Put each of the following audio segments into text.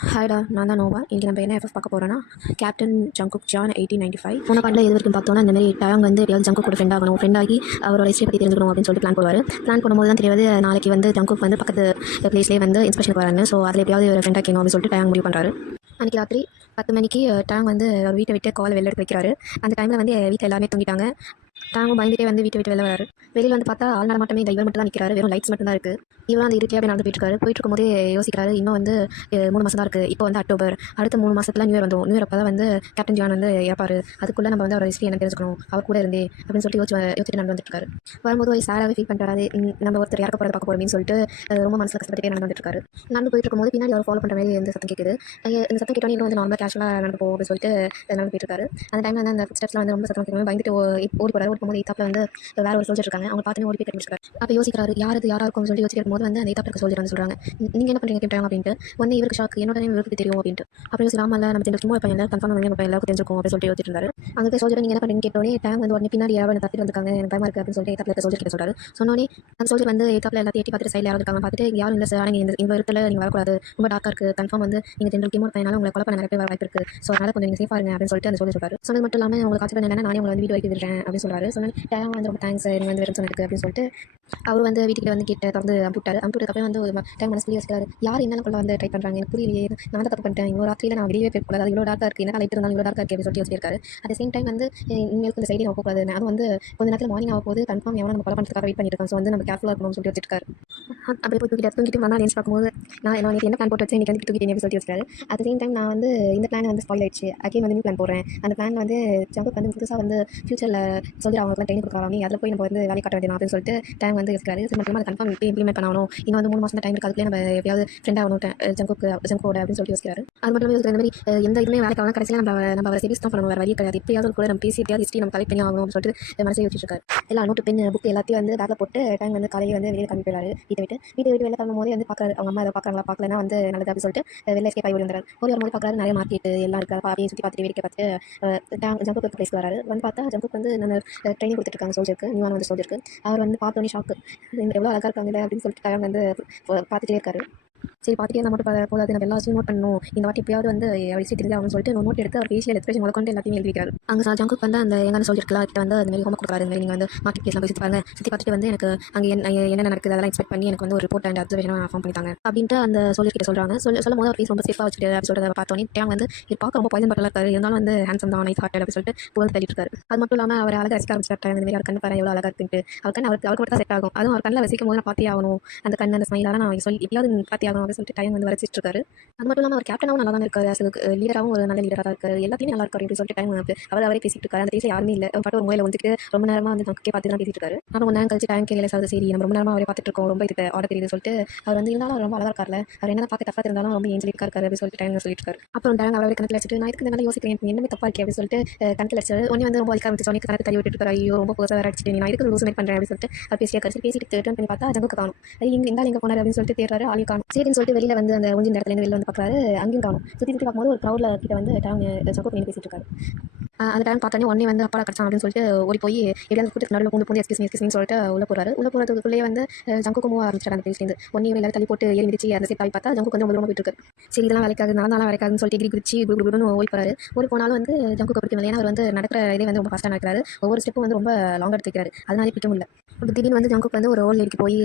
ஹாய்டா, நான் தான் நோவா. இன்றைக்கி நம்ம என்ன எஃப்எஃப் பார்க்க போகிறோன்னா, கேப்டன் ஜங்குக் ஜான் 1895. போன பாட்டில் எது வரைக்கும் பார்த்தோன்னா, இந்த மாதிரி டயாங் வந்து எப்படியாவது ஜங்குக் கூட ஃப்ரெண்ட் ஆகணும், ஃப்ரெண்ட் ஆகி அவரோட ஹிஸ்ட்ரி பற்றி தெரிஞ்சுக்கணும் அப்படின்னு சொல்லிட்டு பிளான் போடுவார். பிளான் பண்ணும்போது தான் தெரியாது, நாளைக்கு வந்து ஜங்குக் வந்து பக்கத்து பிளேஸ்லேயே வந்து இன்ஸ்பெக்ஷனுக்கு வராங்க. ஸோ அதில் எப்படியாவது ஒரு ஃப்ரெண்ட் ஆக்கணும் அப்படின்னு சொல்லிட்டு டயாங் முடிவு பண்ணுறாரு. அன்றைக்கி ராத்திரி 10 மணிக்கு டயாங் வந்து அவர் வீட்டை விட்டு கால் வெளில எடுத்து வைக்கிறாரு. அந்த டைமில் வந்து வீட்டில் எல்லாமே தூங்கிட்டாங்க. டயாங்கும் பயந்துட்டே வந்து வீட்டை விட்டு வெளில வராரு. வெளியில் வந்து பார்த்தா ஆள் நடமாட்டமே இல்லை, இவர் மட்டும் தான் நிற்கிறாரு. வெறும் லைட்ஸ் மட்டும் தான் இருக்குது. இவரும் அந்த இருட்டியாக அப்படி நடந்து போயிட்டுருக்காரு. போயிட்டு இருக்கும்போதே யோசிக்கிறாரு, இன்னும் வந்து 3 மாதம் தான் இருக்குது. இப்போ வந்து அக்டோபர், அடுத்த 3 மாதத்தில் நியூ இயர் வந்துடும். நியூ இயர் அப்போ தான் வந்து கேப்டன் ஜான் வந்து இறப்பார். அதுக்குள்ளே நம்ம வந்து அவர் ஹிஸ்ட்ரி என்ன தெரிஞ்சுக்கணும், அவர் கூட இருந்தே அப்படின்னு சொல்லிட்டு யோசிச்சுட்டு நடந்து வந்துட்டுருக்காரு. வரும்போது ஒரு சேடாகவே ஃபீல் பண்ணுறாரு. நம்ம ஒருத்தர் இறக்க போகிறத பார்க்க போகிறோம்னு சொல்லிட்டு ரொம்ப மனசில் கஷ்டப்பட்டுட்டே நடந்து வந்துட்டுருக்காரு. நடந்து போயிட்டு இருக்கும்போது பின்னாடி அவர் ஃபாலோ பண்ணுற மாதிரி எந்த சத்தம் கேட்குது. இந்த சத்தம் கேட்டோன்னே இன்னும் வந்து நார்மலாக கேஷுவலாக நடந்து போகும் அப்படின்னு சொல்லிட்டு நடந்து போயிட்டுருக்காரு. அந்த டைமில் வந்து அந்த ஸ்டெப்ஸில் வந்து ரொம்ப சத்தம் கேட்கும். பயந்துட்டு ஓடி போகிறாரு. ஓடி போகும்போது இத்தாப்பில் வந்து வேற ஒரு சோல்ஜர் இருக்காங்க. அவங்க பார்த்து ஓடி போய் கட்டிச்சிருக்காரு. அப்போ யோசிக்கிறாரு, யாராக இருக்கும்னு சொல்லி யோசிக்கும் போது வந்து அந்த இத்தாப்பில் இருக்க சோல்ஜர் வந்து சொல்கிறாங்க, நீங்கள் என்ன பண்ணுறீங்க கேட்டாங்க அப்படின்ட்டு. வந்து இவருக்கு ஷாக், என்னோட நேம் இவருக்கு தெரியும் அப்படின்ட்டு. அப்புறம் யோசிச்சு ராமல்ல நம்ம தெரிஞ்ச சும்மா பையன் கன்ஃபார்ம் பண்ணி நம்ம எல்லாருக்கும் தெரிஞ்சிருக்கும் அப்படின்னு சொல்லிட்டு யோசிச்சுட்டு இருந்தாரு. அந்த சோல்ஜர் நீங்கள் என்ன பண்ணுறீங்க கேட்டோன்னே டேம் வந்து உடனே பின்னாடி யாரும் தப்பிட்டு வந்துருக்காங்க, எனக்கு பயமா இருக்குது அப்படின்னு சொல்லிட்டு இத்தாப்பில் இருக்க சோல்ஜர் கிட்ட சொல்றாரு. சொன்னோன்னே அந்த சோல்ஜர் வந்து இத்தாப்பில் எல்லாத்தையும் எட்டி பார்த்துட்டு சைடில் யாரும் இருக்காங்க பார்த்துட்டு, யாரும் இல்லை சார், நீங்கள் இந்த இடத்துல நீங்கள் வரக்கூடாது, ரொம்ப டார்க்காக இருக்குது, கன்ஃபார்ம் வந்து நீங்கள் ஜென்ரல் கிமோட் பையனால உங்களை கொலை பண்ண நிறைய பேர் வர வாய்ப்பு இருக்குது, ஸோ அதனால் கொஞ்சம் நீங்கள் சேஃபாக இருங்க அப்படின்னு சொல்லிட்டு அந்த சோல்ஜர் சொல்றாரு. சொன்னது மட்டும் இல்லாமல் உங்களுக்கு ஆச்சு என்னன்னா நானே உங்களை வந்து வீடு வரைக்கும் விடுறேன் அப்படின்னு சொல்றாரு. சொன்ன டேம் வந்து ரொம்ப தேங்க்ஸ், நீங்கள் வந்து வெறும் சொன்னதுக்கு அப்படின்னு சொல்லிட்டு அவர் வந்து வீட்டுக்கு வந்து கிட்ட திறந்து அனுப்பிவிட்டாரு. அனுப்பிவிட்டதுக்கப்புறம் வந்து ஒரு டைம் மனசுல யோசிக்கிறாரு, யார் என்னென்ன கொள்ள வந்து ட்ரை பண்ணுறாங்க, எனக்கு புரியலையே, நான் தான் தப்பு பண்ணிட்டேன், இவ்வளோ ராத்திரியில் நான் வெளியே போய்க்கூடாது, அது இவ்வளோ டார்க்காக இருக்குது, என்ன லைட் இருந்தாலும் இவ்வளோ டார்க்காக இருக்குது அப்படின்னு சொல்லிட்டு யோசிச்சிருக்காரு. அட் சேம் டைம் வந்து இனிமேல் இந்த சைடே போகக்கூடாது, அதுவும் வந்து கொஞ்சம் நேரத்தில் மார்னிங் ஆக போது, கன்ஃபார்ம் எவ்வளோ நம்ம கொலை பண்ணுறதுக்காக வெயிட் பண்ணிட்டு இருக்கோம், ஸோ வந்து நம்ம கேர்ஃபுல்லாக இருக்கணும்னு சொல்லிட்டு வச்சிருக்காரு. அப்படியே போய் தூங்கிட்டு வந்தால் லேன்ஸ் பார்க்கும்போது நான் என்ன பிளான் போட்டு வச்சு இன்றைக்கி வந்து தூக்கிட்டேன் அப்படின்னு சொல்லிட்டு யோசிச்சாரு. அட் சேம் டைம் நான் வந்து இந்த பிளான் வந்து ஸ்பாயில் ஆயிடுச்சு, அகைன் வந்து நியூ பிளான் போடுறேன். அந்த பிளான் வந்து ஜங்குக் வந்து புதுசாக வந்து ஃபியூச்சரில் சொல்லி அவங்களுக்குலாம் ட்ரெயின் கொடுக்குறாங்க, அதில் போய் நம்ம வந்து வேலை காட்ட வேண்டியது அப்படின்னு சொல்லிட்டு டைம் வந்து யோசிக்கிறாரு. அது மட்டும் அதை கன்ஃபார்ம் இப்போ இம்ப்ளிமெண்ட் பண்ணணும், இன்னும் வந்து 3 மாதம் டைம் இருக்குது, அதுக்குள்ளே நம்ம எப்படியாவது ஃப்ரெண்ட் ஆகணும் ஜங்கோட அப்படின்னு சொல்லிட்டு யோசிக்கிறாரு. அது மட்டும் யோசிக்கிற இந்த மாதிரி எந்த இதுவுமே வேலைக்காக கடைசியில் நம்ம அவரை சீரியஸ் தான் பண்ணணும், வேறு வழி கிடையாது, எப்படியாவது கூட நம்ம பேசி எப்படியாவது ஹிஸ்ட்ரி நம்ம கலெக்ட் பண்ணி ஆகணும் அப்படின்னு சொல்லிட்டு மனசே யோசிச்சிருக்காரு. எல்லாம் நோட்டு பெண் புக் எல்லாத்தையும் வந்து பேக்கில் போட்டு டைம் வந்து காலையில் வந்து வெளியே கிளம்பி போயிடாரு. வீட்டை விட்டு வெளில கிளம்பும் போது வந்து பார்க்குறாரு, அவங்க அம்மா அதை பார்க்குறாங்களா, பார்க்கலன்னா வந்து நல்லது அப்படின்னு சொல்லிட்டு வெளில எஸ்கேப் ஆகி வந்துறாரு. ஓடி வரும்போது பார்க்குறாரு நிறைய மார்க்கெட் எல்லாம் இருக்குது, அப்படியே சுற்றி பார்த்துட்டு வேடிக்கை பார்த்துட்டு ஜங்குக்கு பிளேஸ்க்கு வராரு. வந்து பார்த்தா ஜங்குக்கு வந்து நான் ட்ரைனிங் கொடுத்துருக்காங்க சோல்ஜருக்கு, நியூவான வந்து சோல்ஜருக்கு. அவர் வந்து பார்த்தோன்னே ஷாக்கு, எவ்வளோ அழகாக இருக்காங்க அப்படின்னு சொல்லிட்டு டைம் வந்து பார்த்துட்டே இருக்காரு. சரி பார்த்துட்டே இருந்தால் மட்டும் போதாது, நம்ம எல்லா விஷயம் நோட் பண்ணணும், இந்த வாட்டி எப்படியாவது வந்து விஷயம் தெரியுது அப்படின்னு சொல்லிட்டு நோட் எடுத்து அவர் ஃபேஷியல் எக்ஸ்பிரஷன் முதற்கொண்டு எல்லாத்தையும் எழுதிக்கிறாரு. அங்கே ஜங்குக்கு வந்து அந்த எங்கே சொல்லிருக்கலாம் கிட்ட வந்து அந்த மாதிரி ஹோம் கொடுக்குறாரு, இந்த மாதிரி நீங்கள் வந்து மார்க்கெட் பிளேஸ்லாம் போய் சுற்றி பார்த்துட்டு வந்து எனக்கு அங்கே என்ன நடக்குது அதெல்லாம் எக்ஸ்பெக்ட் பண்ணி எனக்கு வந்து ஒரு ரிப்போர்ட் அண்ட் அப்சர்வேஷன் ஃபார்ம் பண்ணிட்டாங்க அப்படின்ட்டு அந்த சோல்ஜர் கிட்ட சொல்கிறாங்க. சொல்லும் போது அவர் ஃபேஸ் ரொம்ப சேஃபாக வச்சுட்டு அப்படி சொல்கிறத பார்த்தோன்னே டேம் வந்து இது பார்க்க ரொம்ப பாய்சன் பட்டலாக இருக்காரு, இருந்தாலும் வந்து ஹேண்ட்ஸம் தான் நைஸ் ஹார்ட்டட் அப்படின்னு சொல்லிட்டு புகழ் தள்ளிட்டு இருக்காரு. அது மட்டும் இல்லாமல் அவர் அழகாக ரசிக்க ஆரம்பிச்சிட்டாரு. இந்த மாதிரி அவர் கண்ணு பாரு எவ்வளோ அழகாக இருக்குன்ட்டு, அவர் கண் அவருக்கு மட்டும் தான் செட் ஆகும், அதுவும் அவர் கண்ணில் ரசிக்கும் போது நான் பார்த்தே ஆகணும், அந்த கண் அந்த ஸ்மைலாக நான் சொல்லி எப்படியாவது பார்த்தே ஆகணும் அப்படின்னு சொல்லிட்டு டைம் வந்து வரைச்சிட்டு இருக்காரு. அது மட்டும் இல்லாமல் அவர் கேப்டனாகவும் நல்லா தான் இருக்காரு, லீடராகவும் ஒரு நல்ல லீடராக இருக்காரு, எல்லாத்தையுமே நல்லா இருக்காரு அப்படின்னு சொல்லிட்டு டைம் அவரே பேசிட்டு இருக்காரு. அந்த பேச யாருமே இல்லை, பாட்டு ஒரு மூலையில் வந்துட்டு ரொம்ப நேரமாக வந்து நமக்கே பார்த்து தான் பேசிட்டு இருக்காரு. ஆனால் கொஞ்சம் நேரம் கழிச்சு டைம் கேட்கல, சார் சரி நம்ம ரொம்ப நேரமாக அவரே பார்த்துட்டு இருக்கோம், ரொம்ப இது ஆர்டர் தெரியுது சொல்லிட்டு அவர் வந்து இருந்தாலும் ரொம்ப அழகாக இருக்காரு, அவர் என்ன பார்க்க தப்பாக இருந்தாலும் ரொம்ப ஏஞ்சலிக்காக இருக்காரு அப்படின்னு சொல்லிட்டு டைம் சொல்லிட்டு இருக்காரு. அப்புறம் டைம் அவரே கணக்கில் வச்சுட்டு நான் இதுக்கு நல்லா யோசிக்கிறேன், என்னமே தப்பா இருக்கே அப்படின்னு சொல்லிட்டு கணக்கில் வச்சு ஒன்னே வந்து ரொம்ப வலிக்க ஆரம்பிச்சு சொன்னி கணக்கு தள்ளி விட்டுட்டு இருக்காரு. ஐயோ ரொம்ப புதுசாக வேறு அடிச்சுட்டு நான் இதுக்கு லூஸ் மேட் பண்ணுறேன் அப்படின்னு சொல்லிட்டு அவர் பேசிட்டு டர்ன் பண்ணி பார்த்தா ஜங்குக்கு காணும். எங்கே போனார் அப்படின்னு சொல்லிட்டு தேடுறாரு, ஆளையும் காணும். சரின்னு சொல்லிட்டு வெளியில் வந்து அந்த ஒஞ்சின் இடத்துல வெளியில் வந்து பார்க்குறாரு, அங்கேயும் காணும். சுற்றி பார்க்கும்போது ஒரு க்ரௌடில் கிட்ட வந்து ஜங்குக்கு பண்ணி பேசிட்டு இருக்காரு. அந்த டைம் பார்த்தோன்னே உடனே வந்து அப்பா கிடச்சான் அப்படின்னு சொல்லிட்டு ஓடி போய் எப்படியாவது கூட்டத்துக்கு நடுவில் பூந்து எக்ஸ்கியூஸ்னு சொல்லிட்டு உள்ள போகிறதுக்குள்ளேயே வந்து ஜங்குக்கு மூவ் ஆரம்பிச்சிட்டாரு. அந்த பிளேஸ்லேருந்து ஒன்றே எல்லாரும் தள்ளி போட்டு ஏறி மிதிச்சு அந்த சேஃப் ஆகி பார்த்தா ஜங்குக்கு வந்து ரொம்ப போயிட்டு இருக்கு. சரி இதெல்லாம் வேலைக்காது நடந்தாலும் வேலைக்காதுன்னு சொல்லிட்டு எகிரி குதிச்சு குடுன்னு ஓடி போறாரு. ஓடி போனாலும் வந்து ஜங்குக்கு பிடிக்கும், ஏன்னா அவர் வந்து நடக்கிற இதே வந்து ரொம்ப ஃபாஸ்ட்டாக நடக்கிறாரு, ஒவ்வொரு ஸ்டெப்பும் வந்து ரொம்ப லாங் எடுத்துக்கிறாரு, அதனாலே பிடிக்கும் இல்லை. இப்போ திடீர்னு வந்து ஜங்குக்கு வந்து ஒரு ஓல்ட் லேடிக்கு போய்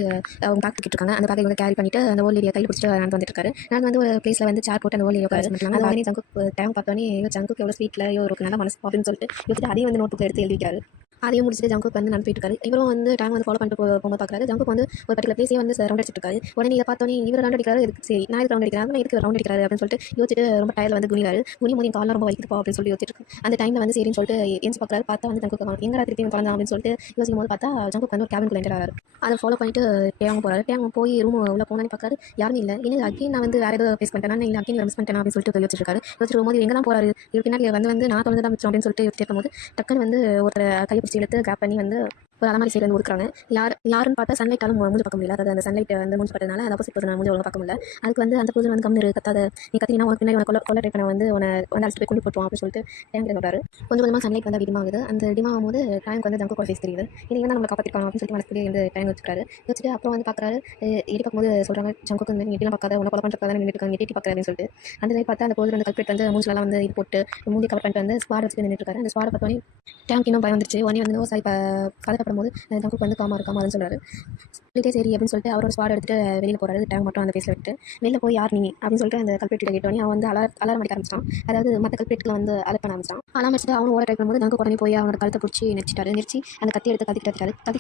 அவங்க பேக் தூக்கிட்டு இருக்காங்க. அந்த பேக்கை வந்து கேரி பண்ணிட்டு அந்த ஓல்ட் லேடியை கையில் பிடிச்சிட்டு நடந்து வந்துட்டு இருக்காரு. நான் வந்து ஒரு பிளேஸில் வந்து சேர் போட்டு அந்த ஓல்ட் லேடியை உட்காந்து ஜங்குக்கு டைம் பார்த்தோன்னே ஜங்குக்கு எவ்வளோ ஸ்வீட்டில் ஒரு நல்ல மனசு அப்படின்னு சொல்லிட்டு யோசிச்சுட்டு அதையும் வந்து நோட் புக்கில் எடுத்து எழுதிட்டாரு. அதையும் முடிச்சுட்டு ஜங்குக்கு வந்து நடந்துட்டு இருக்காரு. இவரும் வந்து டைம் வந்து ஃபாலோ பண்ணிட்டு போகும்போது பார்க்குறாரு, ஜங்குக்கு வந்து ஒரு பர்டிகுலர் பிளேஸே வந்து ரவுண்ட் அடிச்சிட்டு இருக்காரு. உடனே இதை பார்த்தோன்னே இவர் ரவுண்ட் அடிக்கிறாரு, இதுக்கு சரி நான் இதுக்கு ரவுண்ட் அடிக்கிறேன், இதுக்கு ரவுண்ட் அடிக்கிறாரு அப்படின்னு சொல்லிட்டு யோசிச்சுட்டு ரொம்ப டயர்ல வந்து குனிறாரு. குனி காலம் ரொம்ப வலிக்குதுப்பா அப்படின்னு சொல்லி யோசிச்சிருக்கு. அந்த டைமில் வந்து சரின்னு சொல்லிட்டு எஞ்சி பார்க்குறாரு. பார்த்தா வந்து ஜங்குக்கு காணும். எங்கே திருப்பி குழந்தை அப்படின்னு சொல்லிட்டு யோசிக்கும் போது பார்த்தா ஜங்குக்கு வந்து ஒரு கேபின்குள்ள என்டர் ஆகிறாரு. அதை ஃபாலோ பண்ணிட்டு டேங்க போகிறாரு. டேங்க போய் ரூம் உள்ள போனான்னு பார்க்காரு, யாரும் இல்லை. இன்னும் அகைன் நான் வந்து வேறு ஏதோ ஃபேஸ் பண்ணிட்டேன், இல்லை அகைன் மிஸ் பண்ணிட்டேன் அப்படின்னு சொல்லிட்டு யோசிச்சிருக்காரு. யோசிச்சிருக்கும் போது எங்கே தான் போகிறாரு, இது பின்னாடி வந்து நான் தொலைஞ்சு தான் மிச்சம் அப்படின்னு சொல்லிட்டு யோசிச்சிருக்கும் போது டக்குன்னு வந்து ஒருத்தர் கையை பிடிச்சி எடுத்து கிராப் பண்ணி வந்து ஒரு அலமாரி சைடு வந்து ஒதுக்குறாங்க. யாருன்னு பார்த்தா சன்லைட்டாலும் மூஞ்சி பார்க்க முடியல. அதாவது அந்த சன்லைட் வந்து மூஞ்சி பட்டதுனால அந்த ஆப்போசிட் பர்சன் மூஞ்சி ஒழுங்கா பார்க்க முடியல. அதுக்கு வந்து அந்த பர்சன் வந்து கம்முனு கத்தாத, நீ கத்தினா உனக்கு பின்னாடி உனக்கு கொல்ல ட்ரை பண்ண வந்து உன்னை வந்து அழைச்சிட்டு போய் கொண்டு போட்டுருவான் அப்படின்னு சொல்லிட்டு டேங்க் சொல்றாரு. கொஞ்சம் கொஞ்சமாக சன்லைட் வந்து அதிகமாகுது. அந்த அதிகமாகும்போது டேங்க் வந்து ஜங்குக்கோட ஃபேஸ் தெரியுது. இது வந்து நம்மளை காப்பாற்றிருக்காங்க அப்படின்னு சொல்லிட்டு மனசுக்குள்ளே வந்து டேங்க் வச்சுக்காரு. வச்சுட்டு அப்புறம் வந்து பார்க்குறாரு. எடி பார்க்கும்போது சொல்கிறாங்க, ஜங்குக்கு வந்து எட்டிலாம் பார்க்காத, உன்னை கொலை பண்ணுறதுக்காக நின்றுட்டு இருக்காங்க, எட்டி பார்க்குற அப்படின்னு சொல்லிட்டு. அந்த மாதிரி பார்த்தா அந்த பர்சன் வந்து கல்பிரேட் வந்து மூஞ்சிலலாம் வந்து இது போட்டு மூஞ்சி கவர் பண்ணிட்டு வந்து ஸ்குவாட் வச்சுட்டு நின்றுட்டு இருக்காரு. அந்த ஸ்குவாடை பார்த்தோன்னே டேங்க் இன்னும் பயம் வந்துருச்சு. உடனே வந்து சாரி பதட்டப்படும் போது ஜங்குக்கு வந்து காமான்னு சொல்றாரு. சொல்லிட்டே சரி அப்படின்னு சொல்லிட்டு அவரோட ஸ்குவாட் எடுத்துட்டு வெளியில் போறாரு. டேங்க் மட்டும் அந்த பேஸில் விட்டு வெளில போய் யார் நீ அப்படின்னு சொல்லிட்டு அந்த கல்பேட் கிட்ட கேட்டோன்னே அவன் வந்து அலாரம் அடிக்க ஆரம்பிச்சான். அதாவது மற்ற கல்பேட்களை வந்து அலர்ட் பண்ண ஆரம்பிச்சான். அலாரம் அடிச்சுட்டு அவன் ஓட ட்ரை பண்ணும்போது ஜங்கு உடனே போய் அவனோட கழுத்தை பிடிச்சி நெரிச்சு அந்த கத்தி எடுத்து கத்திட்டு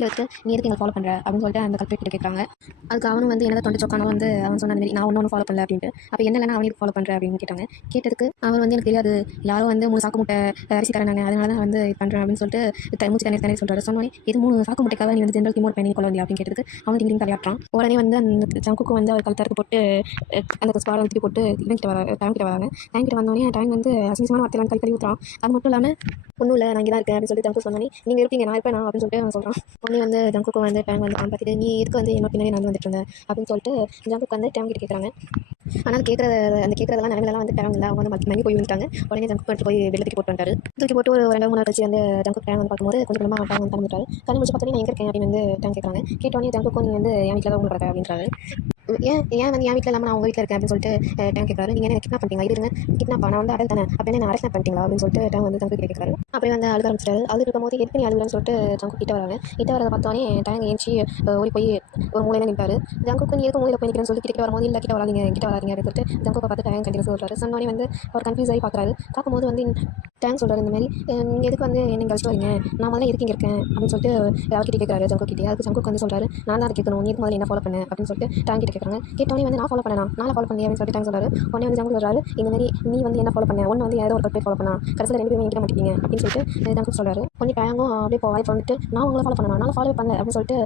எடுத்து நீ எதுக்கு எங்களை ஃபாலோ பண்ணுற அப்படின்னு சொல்லிட்டு அந்த கல்பேட் கிட்ட கேட்குறாங்க. அதுக்கு அவனும் வந்து என்ன தொண்டை சொக்கானாலும் வந்து அவன் சொன்ன மாதிரி நான் ஒன்றும் ஃபாலோ பண்ணல அப்படின்ட்டு. அப்போ என்ன இல்லைனா அவனுக்கு ஃபாலோ பண்ணுற அப்படின்னு கேட்டாங்க. கேட்டதுக்கு அவன் வந்து எனக்கு தெரியாது, யாரும் வந்து 3 சாக்கு முட்டை அரிசி தராங்க, அதனால தான் வந்து இது பண்ணுறேன் அப்படின்னு சொல்லிட்டு மூச்சு தண்ணி சொல்கிறாரு. சொன்னோன்னே இது 3 சாக்கு முட்டைக்காக நீ வந்து ஜென்ரல் கிமோட் பண்ணி கொள்ள வந்தியா அப்படின்னு கேட்டதுக்கு அவன் டிங்கிரிங் தலையாட்டுறான். உடனே வந்து அந்த ஜங்குக்கு வந்து அவர் கழுத்தறுத்து போட்டு அந்த ஸ்குவாடை தூக்கி போட்டு இவன் கிட்ட டேங்க் கிட்ட வராங்க. டேங்க் கிட்ட வந்தோடனே டேங்க் வந்து அசிங்கமான வார்த்தையெல்லாம் கழுவி ஊற்றுறான். அது மட்டும் இல்லாமல் ஒன்றும் இல்லை நான் இங்கே தான் இருக்கேன் அப்படின்னு சொல்லிட்டு ஜங்கு சொன்னோன்னே நீங்கள் இருப்பீங்க நான் இருப்பேன் அப்படின்னு சொல்லிட்டு அவன் சொல்கிறான். உடனே வந்து ஜங்குக்கு வந்து டேங்க் வந்து பார்த்துட்டு நீ எதுக்கு வந்து என்னோட பின்னாடி நான் வந்துட்டு இருந்தேன் அப்படின்னு சொல்லிட்டு ஜங்குக்கு வந்து டேங்க் கிட்ட கேட்குறாங்க. ஆனால் கேட்குறதெல்லாம் நிலமெல்லாம் வந்து டேங்க் இல்லை, அவங்க வந்து மங்கி போய் விழுந்துட்டாங்க. உடனே ஜங்கு எடுத்து போய் வெளில தூக்கி போட்டு வந்துட்டாரு. தூக்கி போட்டு ஒரு 2 மூணு கழிச்சு வந்து ஜங்கு டேங்க் வந்து பார்க்கும்போது கொஞ்சம் கொஞ்சமாக டேங்க் வந்து கலந்துட்டாரு. கண்ணு முடிச்சு பார்த்தோன்னே நான் எங்கே இருக்கேன் அப்படின்னு வந்து டேங்க் கேட்குறாங்க. கேட்டோன்னே ஜங்குக்கு நீ வந்து என் வீட்டில் தான் உங்களுக்கு அப்படின்றாரு. ஏன் வந்து என் வீட்டில் இல்லாமல் நான் உங்கள் வீட்டில் இருக்கேன் அப்படின்னு சொல்லிட்டு டேங்க் கேட்குறாரு. நீங்கள் என்ன கிட்னாப் பண்ணிட்டீங்களா? இது இருங்க கிட்னாப்பா நான் வந்து அடல் தானே அப்போ என்ன அரெஸ்ட் பண்ணிட்டீங்களா அப்படின்னு சொல்லிட்டு டேங்க் வந்து ஜங்கு கிட்ட கேட்குறாரு. அப்படியே வந்து அழுக ஆரம்பிச்சிட்டாரு. அழுது இருக்கும்போது எதுக்கு நீ அழுகுறன்னு சொல்லிட்டு ஜங்கு கிட்ட வராங்க. கிட்ட வரதை பார்த்தோன்னே டேங்க் ஏஞ்சி ஓடி போய் ஒரு மூலையில் நிற்பாரு. ஜங்குக்கு நீ எதுக்கு மூலையில் போய் நிற்கிறேன்னு சொல்லி கிட்ட வரும்போது இல்லை கிட்ட வராதிங்க அப்படின்னு சொல்லிட்டு ஜங்குக்கை பார்த்து டேங்க் கண்டிப்பாக சொல்கிறாரு. சொன்னோடனே வந்து அவர் கன்ஃபியூஸ் ஆகி பார்க்கும்போது வந்து டேங்க் சொல்கிறாரு இந்த மாதிரி நீங்கள் எதுக்கு வந்து என்ன கழிச்சு வரீங்க, நான் முதல்ல இருக்கீங்க இருக்கேன் அப்படின்னு சொல்லிட்டு யார்கிட்ட கேட்குறாரு ஜங்கு கிட்டே. அதுக்கு ஜங்குக்கு வந்து சொல்கிறாரு நான் தான் அதை கேட்கணும், நீ முதல்ல என்ன ஃபாலோ பண்ண அப்படின்னு சொல்லிட்டு டேங்க் கிட்ட கேட்குறாங்க. கேட்டோன்னே வந்து நான் ஃபாலோ பண்ணேன் நான் ஃபாலோ பண்ணி அப்படின்னு சொல்லிட்டு டேங்க் சொல்கிறாரு. உடனே வந்து ஜங்கு சொல்கிறாரு இந்த மாதிரி நீ வந்து என்ன ஃபாலோ பண்ண ஒன்று வந்து ஏதோ ஒரு கல்பேட் ஃபாலோ பண்ணா கடைசியில் 2 பேரும் எங்கிட்ட மாட்டீங்க அப்படின்னு சொல்லிட்டு ஜங்கு சொல்கிறாரு. உடனே டேங்கும் அப்படியே வாய்ப்பு வந்துட்டு நான் உங்களை ஃபாலோ பண்ணேன் நான் ஃபாலோ பண்ணல அப்படின்னு சொல்லிட்டு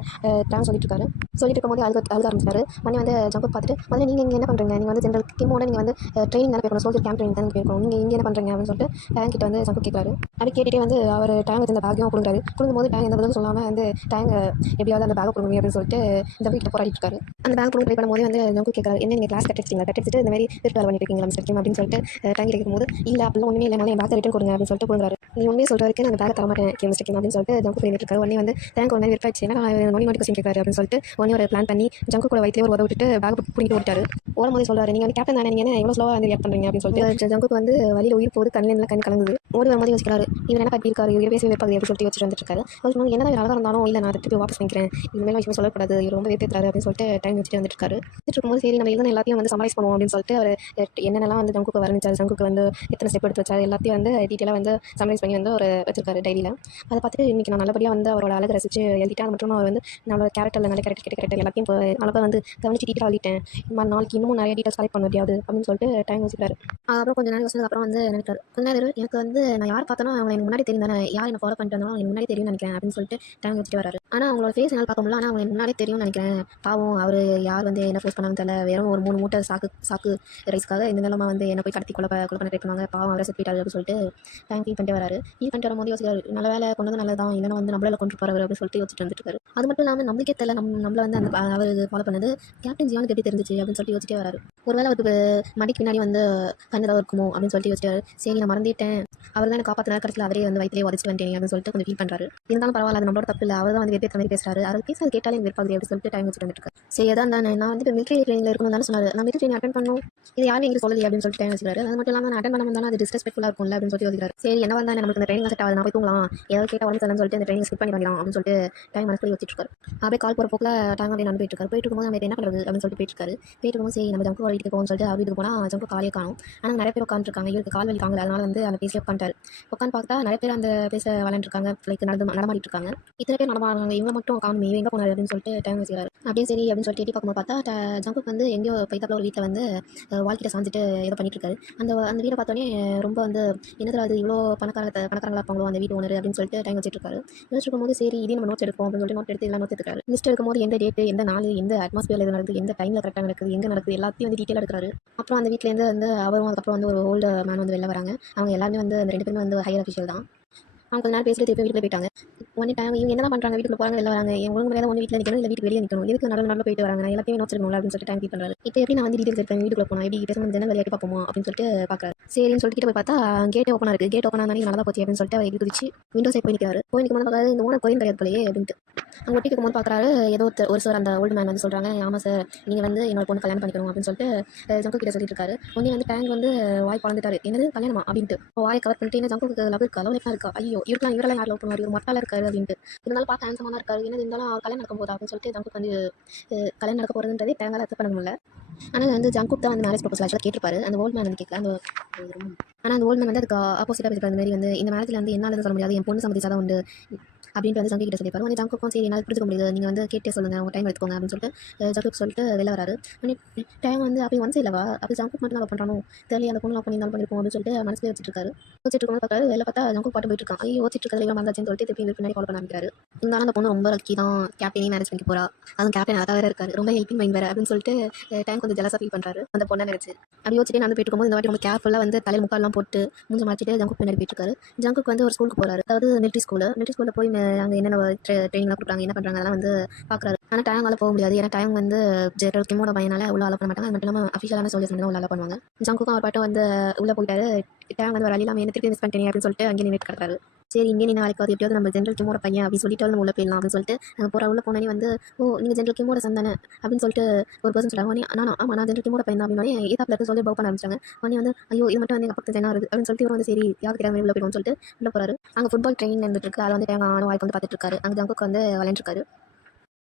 டேங்க் சொல்லிட்டு இருக்காரு. சொல்லிட்டு இருக்கும்போது அழுக ஆரம்பிச்சாரு. உடனே வந்து ஜங்கு பார்த்துட்டு முதல்ல நீங்கள் இங்கே என்ன பண்ணுறீங்க, நீங்கள் வந்து ஜென்ரல் கிமோட நீங்கள் வந்து ட்ரெயினிங் தானே போயிருக்கணும், சோல்ஜர் கேம்ப் ட்ரெயினிங் தானே போயிருக்கணும், நீங்கள் இங்கே என்ன பண்ணுறீங்க அப்படின்னு சொல்லிட்டு டேங்க் கிட்ட வந்து ஜங்கு கேட்குறாரு. அப்படி கேட்டுகிட்டே வந்து அவர் டேங்க் வச்சு அந்த பேக்கையும் கொடுக்குறாரு. கொடுக்கும்போது டேங்க் எந்த பதிலும் சொல்லாமல் வந்து டேங்க் எப்படியாவது அந்த பேக்கை கொடுங்க அப்படின்னு சொல்லிட்டு ஜங்கு கிட்ட போராடிட்டு இருக்காரு. அந்த பேக் கொடுக்க ட்ரை பண்ணும்போது வந்து ஜங்கு கேட்குறாரு என்ன நீங்கள் கிளாஸ் கட்டிட்டு இந்த மாதிரி ரிட்டர்ன் பண்ணிட்டு இருக்கீங்களா மிஸ்டர் கிம் அப்படின்னு சொல்லிட்டு டேங்க் கேட்கும்போது இல்லை அப்படிலாம் ஒன்றுமே இல்லை என் பேக்கை ரிட்டர்ன் கொடுங்க அப்படின்னு சொல்லிட்டு கொடுக்குறாரு. நீ உண்மையை சொல்கிற வரைக்கும் நான் பேக்கை தர மாட்டேன் மிஸ்டர் கிம் அப்படின்னு சொல்லிட்டு ஜங்கு போயிட்டு இருக்காரு. உடனே வந்து டேங்க் ஒன்று விற்பாச்சு ஏன்னா நோனி மாட்டி கொஸ்டின் கேட்குறாரு அப்படின்னு சொல்லிட்டு உடனே ஒரு பிளான் பண்ணி ஜங்கு கூட வயிற்றுல ஒரு உதவி விட்டுட்டு பேக் பிடிக்கிட்டு ஓட்டாரு. ஓடும்போது சொல்றாரு நீங்க வந்து கேப்டன் தானே, நீங்க என்ன எவ்வளோ ஸ்லோவாக வந்து ரியாக்ட் பண்ணுறீங்க அப்படின்னு சொல்லிட்டு ஜங்குக்கு வந்து வழியில் உயிர் போகுது, கண்ணில் கண் கலங்குது. ஓடி வரும்போது யோசிக்கிறாரு இவர் என்ன கட்டி இருக்காரு, இவர் பேசி வைப்பாங்க அப்படின்னு சொல்லிட்டு வச்சுட்டு வந்துட்டு இருக்காரு. யோசிக்கும் என்னதான் இவர் அழகாக இருந்தாலும் இல்லை நான் திருப்பி வாபஸ் பண்ணிக்கிறேன், இனிமேல் விஷயம் சொல்லக்கூடாது, இவர் ரொம்ப வேப்பித்தாரு அப்படின்னு சொல்லிட்டு டைம் வச்சுட்டு வந்துட்டு இருக்காரு. வச்சுட்டு இருக்கும்போது சரி நம்ம இருந்தால் எல்லாத்தையும் வந்து சமாளிஸ் பண்ணுவோம் அப்படின்னு சொல்லிட்டு அவர் என்னென்னலாம் வந்து ஜங்குக்கு வரணிச்சார், ஜங்குக்கு வந்து எத்தனை ஸ்டெப் எடுத்து வச்சார் எல்லாத்தையும் வந்து டீட்டெயிலாக வந்து சமரைஸ் பண்ணி வந்து ஒரு வச்சிருக்காரு டைரியில். அதை பார்த்துட்டு இன்றைக்கி நான் நல்லபடியாக வந்து அவரோட அழகு ரசித்து எழுதிட்டு அது மட்டும் அவர் வந்து நம்மளோட கேரக்டரில் நல்ல கேரக்டர் எல்லாத்தையும் அழகாக வந்து கவனிச்சு டீட்டெயில் எழுதிட்டேன், நாளைக்கு இன்னமும் நிறைய டீட்டெயில்ஸ் கலெக்ட் பண்ண முடியாது அப்படின்னு சொல்லிட்டு டைம் வச்சுக்காரு. அப்புறம் கொஞ்சம் நேரம் யோசிச்சதுக்கு அப்புறம் வந்து நினைக்கிறாரு கொஞ்ச நேரம் எனக்கு வந்து நான் யார் பார்த்தோன்னா அவங்க எனக்கு முன்னாடி தெரியும் தானே, யார் என்ன ஃபாலோ பண்ணிட்டு வந்தாலும் எனக்கு முன்னாடி தெரியும் நினைக்கிறேன் அப்படின்னு சொல்லிட்டு டைம் வச்சுட்டு வராரு. ஆனால் அவங்களோட ஃபேஸ் என்னால் பார்க்க முடியல, ஆனால் அவங்க முன்னாடி தெரியும் நினைக்கிறேன். பாவம் அவர் யார் வந்து என்ன ஃபோர்ஸ் பண்ணான்னு தெரியல, வெறும் ஒரு 3 மூட்டை சாக்கு ரைஸ்க்காக இந்த நிலமா வந்து என்ன போய் கடத்தி கொலை பண்ண ட்ரை பண்ணுவாங்க, பாவம் அவரை செத்துட்டாரு அப்படின்னு சொல்லிட்டு டைம் ஃபீல் பண்ணிட்டு வராரு. ஃபீல் பண்ணிட்டு வரும்போது யோசிக்கிறாரு நல்ல வேலை கொண்டு வந்து நல்லதான், இல்லைன்னா வந்து நம்மளால கொண்டு போகிறவர் அப்படின்னு சொல்லிட்டு யோசிச்சுட்டு வந்துட்டு இருக்காரு. அது மட்டும் இல்லாமல் நம்மளுக்கே தெரியல நம்மள வந்து அந்த அவர் ஃபாலோ பண்ணது கேப்டன் ஜியானுக்கு எப்படி தெரிஞ்சிச்சு அப்படின்னு சொல்லிட்டு யோசிச்சிட்டே வராரு. ஒருவேளை அவருக்கு மடிக்கு பின்னாடி வந்து கண்ணதாக இருக்குமோ அப்படின்னு சொல்லிட்டு யோசிச்சாரு. சரி நான் மறந்துட்டேன், அவர் தான் எனக்கு காப்பாற்றினார், கடைசியில் அவரே வந்து வயிற்றிலே உதச்சிட்டு வந்துட்டேன் அப்படின்னு சொல்லிட்டு கொஞ்சம் ஃபீல் பண்ணுறாரு. இருந்தாலும் பரவாயில்ல, அது நம்மளோட தப்பு இல்லை, அவர் தான் வந்து வெறுப்பேற்ற மாதிரி பேசுறாரு, அவர் பேசுறது கேட்டாலே எனக்கு வெறுப்பாகுது அப்படின்னு சொல்லிட்டு டைம் வச்சுட்டு வந்துட்டு சரி அதான் தானே நான் வந்து இப்போ மிலிட்டரி ட்ரெயினில் இருக்கணும் தானே சொன்னார், நான் மிலிட்டரி ட்ரெயின் அட்டன் பண்ணணும், இது யாரும் எங்களுக்கு சொல்லலையே அப்படின்னு சொல்லிட்டு டைம் வச்சுக்காரு. அது மட்டும் இல்லாமல் நான் அட்டன் பண்ண வந்தாலும் அது டிஸ்ரெஸ்பெக்ட்ஃபுல்லாக இருக்கும்ல அப்படின்னு சொல்லிட்டு யோசிக்கிறாரு. சரி என்ன வந்தால் நம்மளுக்கு இந்த ட்ரெயினிங் செட் ஆகுது, நான் போய் தூங்கலாம், ஏதாவது கேட்டால் உடனே சொல்லணும்னு சொல்லிட்டு இந்த ட்ரெயினிங் ஸ்கிப் பண்ணிடலாம் அப்படின்னு சொல்லிட்டு டைம் மனசுல யோசிச்சுட்டு இருக்காரு. அப்படியே கால் போகிற போக்கில் டைம் அப்படியே நான் போயிட்டு இருக்கும்போது நம்ம என்ன பண்ணுறது அப்படின்னு சொல்லிட்டு போயிட்டு இருக்கும்போது சரி நம்ம ஜங்கு வீட்டுக்கு போகணும்னு சொல்லிட்டு அவர் வீட்டுக்கு போனால் ஜங்கு காலையே காணும். ஆனால் நிறைய பேர் உட்காந்துருக்காங்க, இவருக்கு கால் வலி தாங்கல, அதனால வந்து அந்த பேசில் உட்காந்து பார்த்தா நிறைய பேர் அந்த பேச விளையாண்டுருக்காங்க, லைக் நடமாடிட்டு இருக்காங்க. இத்தனை பேர் நடமாடுறாங்க, இவங்க மட்டும் காணும், இவங்க எங்கே போனாரு அப்படின்னு சொல்லிட்டு டைம் வச்சுக்கிறாரு. அப்படியே சரி அப்படின்னு சொல்லிட்டு எட்டி பார்க்கும்போது பார்த்தா ஜங்குக்கு வந்து எங்கேயோ பைத்தாப்பில் ஒரு வீட்டில் வந்து வாழ்க்கையை சாஞ்சிட்டு ஏதோ பண்ணிட்டு இருக்காரு. அந்த வீடை பார்த்தோன்னே ரொம்ப வந்து என்னது அது இவ்வளோ பணக்காரங்களா இருப்பாங்களோ அந்த வீட்டு ஓனர் அப்படின்னு சொல்லிட்டு டைம் வச்சுட்டு இருக்காரு. யோசிச்சிருக்கும் போது சரி இதே நம்ம நோட்ஸ் எடுப்போம் அப்படின்னு சொல்லிட்டு நோட் எடுத்து எல்லாம் நோட் எடுத்துக்காரு. லிஸ்ட் எடுக்கும்போது எந்த டேட்டு, எந்த நாள், எந்த அட்மாஸ்பியர் எது நடக்குது, எந்த டைமில் கரெக்டாக நடக்குது, எங்கே நடக்குது எல்லாத்தையும் வந்து டீட்டெயிலாக எடுக்கிறாரு. அப்புறம் அந்த வீட்டிலேருந்து வந்து அவரும் அதுக்கப்புறம் வந்து ஒரு ஓல்டு மேன் வந்து வெளில வராங்க. அவங்க எல்லாருமே வந்து அந்த 2 பேருமே வந்து ஹையர் அஃபிஷியல் தான். அவங்க கொஞ்ச நேரம் பேசிட்டு திருப்பி வீட்டுக்கு போயிட்டாங்க. ஒன் டைம் இவங்க என்ன பண்ணுறாங்க, வீட்டுக்கு போகிறாங்க வெளில வராங்க, என் ஒழுங்கு மரியாதை ஒன்று வீட்டில் நிற்கணும் இல்லை வீட்டுக்கு வெளியே நிற்கணும், எதுக்கு நடுவில் போயிட்டு வராங்க, நான் எல்லாத்தையும் நோட்ஸ் எடுக்கணும் அப்படின்னு சொல்லிட்டு டைம் கீப் பண்ணுறாரு. இப்போ எப்படி நான் வந்து டீட்டெயில்ஸ் எடுப்பேன், வீட்டுக்குள்ள போனால் எப்படி பேச ஜன்னல் விளையாட்டு பார்ப்போமா அப்படின்னு சொல்லிட்டு பார்க்குறாரு. சரின்னு சொல்லிட்டு கிட்ட போய் பார்த்தா கேட் ஓப்பனாக இருக்குது. கேட் ஓப்பன் ஆனாலும் நல்லா போச்சு அப்படின்னு சொல்லிட்டு அவர் குதிச்சு விண்டோ சைட் போய் நிற்கிறாரு. போய் நிற்கும் போது பார்க்காது இந்த ஓனர் கொரியன் கிடையாது போலையே அப்படின்ட்டு அங்கே ஒட்டி இருக்கும்போது பார்க்குறாரு. ஏதோ ஒரு சார் அந்த ஓல்டு மேன் வந்து சொல்கிறாங்க, ஆமாம் சார் நீங்கள் வந்து என்னோட பொண்ணு கல்யாணம் பண்ணிக்கணும் அப்படின்னு சொல்லிட்டு ஜங்கு கிட்ட சொல்லிட்டு இருக்காரு. ஒன்றே வந்து டேங்க் வந்து வாய் பழந்துட்டாரு, என்னது கல்யாணமா அப்படின்ட்டு வாயை கவர் பண்ணிட்டு என்ன ஜங்குக்கு லவ் இருக்கா, லவ் இருக்கா, ஐயோ இருக்கலாம், இவரெல்லாம் யார் லவ் பண்ணுவார், ஒரு மட்டால இருக்காரு அப்படின்ட்டு. இருந்தாலும் பார்க்க ஹேண்ட்ஸமாக இருக்காரு, என்ன இருந்தாலும் கல்யாணம் நடக்கும் போது அப்படின்னு சொல்லிட்டு ஜங்குக்கு வந்து கல்யாணம் நடக்க போகிறதுன்றதே தேங்காய் அக்செப்ட் பண்ண முடியல. ஆனால் வந்து ஜங்குக் தான் வந்து மேரேஜ் ப்ரொபோசல் ஆக்சுவலாக கேட்டிருப்பாரு. அந்த ஓல்டு மேன் வந்து கேட்கல, அந்த ஆனால் அந்த ஓல்டு மேன் வந்து அதுக்கு ஆப்போசிட்டாக பேசுகிற அந்த மாதிரி வந்து இந்த மேரேஜில் வந்து என்னால் சொல்ல முடியாது, என் பொண்ணு சம்மதிச்சா தான் உண்டு அப்படின்ட்டு வந்து ஜங்கு கிட்ட சொல்லியிருப்பாரு. உடனே ஜங்குக்கும் சரி என்னால் புரிஞ்சுக்க முடியுது, நீங்கள் வந்து கேட்டே சொல்லுங்கள், உங்கள் டைம் எடுத்துக்கோங்க அப்படின்னு சொல்லிட்டு ஜங்குக்கு சொல்லிட்டு வெளில வராரு. உடனே டைம் வந்து அப்படி ஒன்ஸ் இல்லவா, அப்படி ஜங்குக்கு மட்டும் லவ் பண்ணுறானோ தெரியல, அந்த பொண்ணு லவ் பண்ணியிருந்தாலும் பண்ணியிருக்கோம் அப்படின்னு சொல்லிட்டு மனசுல வச்சுட்டு இருக்காரு. வச்சுட்டு இருக்கும்போது பார்த்தாரு வெளில பார்த்தா ஜங்குக்கு பாட்டு போயிட்டு இருக்கான். ஐயோ யோசிச்சுட்டு இருக்கிறது இவன் வந்தாச்சுன்னு சொல்லிட்டு திருப்பி பின்னாடி ஃபாலோ பண்ண ஆரம்பிக்கிறாரு. இருந்தாலும் அந்த பொண்ணு ரொம்ப லக்கி தான், கேப்டனே மேரேஜ் பண்ணி போகிறா, அதுவும் கேப்டன் அழகாக வேறு இருக்காரு, ரொம்ப ஹெல்ப்பிங் மைண்ட் வேறு அப்படின்னு சொல்லிட்டு டைம் கொஞ்சம் ஜலசாக ஃபீல் பண்ணுறாரு அந்த பொண்ணை நினச்சி. அப்படி யோசிச்சுட்டு நான் போயிட்டு இருக்கும்போது இந்த வாட்டி ரொம்ப கேர்ஃபுல்லாக வந்து தலையில் முக்கால்லாம் போட்டு மூஞ்சி மாற்றிட்டு ஜங்குக்கு பின்னாடி போயிட்டு இருக்காரு. ஜங்குக்கு வந்து ஒரு ஸ்கூலுக்கு போகிறாரு, அதாவது மிலிட்ரி ஸ்கூலில் போய் அங்கே என்னென்ன ட்ரைனிங்லாம் கொடுக்குறாங்க, என்ன பண்ணுறாங்க அதெல்லாம் வந்து பார்க்குறாரு. ஆனால் டைமால் போக முடியாது, ஏன்னா டைம் வந்து ஜெனரல் கிம்மோட பையனால உள்ள அலோ பண்ண மாட்டாங்க. அது மட்டும் இல்லாமல் அஃபிஷியலான சோல்ஜர்ஸ் மட்டும் தான் உள்ள அலோ பண்ணுவாங்க. ஜங்குக்கும் அவர் பாட்டு வந்து உள்ளே போயிட்டாரு. டைம் வந்து ஒரு அழியிலாமல் என்ன திருப்பி மிஸ் பண்ணிட்டேன் அப்படின்னு சொல்லிட்டு அங்கே நின்றுட்டு கிடக்காரு. சரி இங்கே நீ நாளைக்கு அது எப்படியாவது நம்ம ஜென்ரல் கிம்மோட பையன் அப்படின்னு சொல்லிட்டு நம்ம உள்ள போயிடலாம் அப்படின்னு சொல்லிட்டு போகிற உள்ள போனே வந்து ஓ நீங்கள் ஜென்ரல் கிம்மோட சந்தானே அப்படின்னு சொல்லிட்டு ஒரு பர்சன் சொல்கிறாங்க. ஆமாம் நான் ஜென்ரல் கிம்மோட பையன் தான் அப்படின்னு ஏதாப்பில் இருக்க சொல்லி பவ் பண்ண ஆரம்பிச்சாங்க. உடனே வந்து ஐயோ இது மட்டும் வந்து எங்கள் பக்கத்து என்ன வருது அப்படின்னு சொல்லிட்டு இவர் வந்து சரி யாருக்கு தெரியாமல் உள்ள போயிடுவோம்னு சொல்லிட்டு உள்ள போகிறாரு. அங்கே ஃபுட்பால் ட்ரைனிங் நடந்துட்டு இருக்கு. அதை வந்து தேங்காய் வாய்ப்பு வந்து பார்த்துட்டு இருக்காரு. அங்கே ஜங்குக்கு வந்து விளையாண்டுருக்காரு.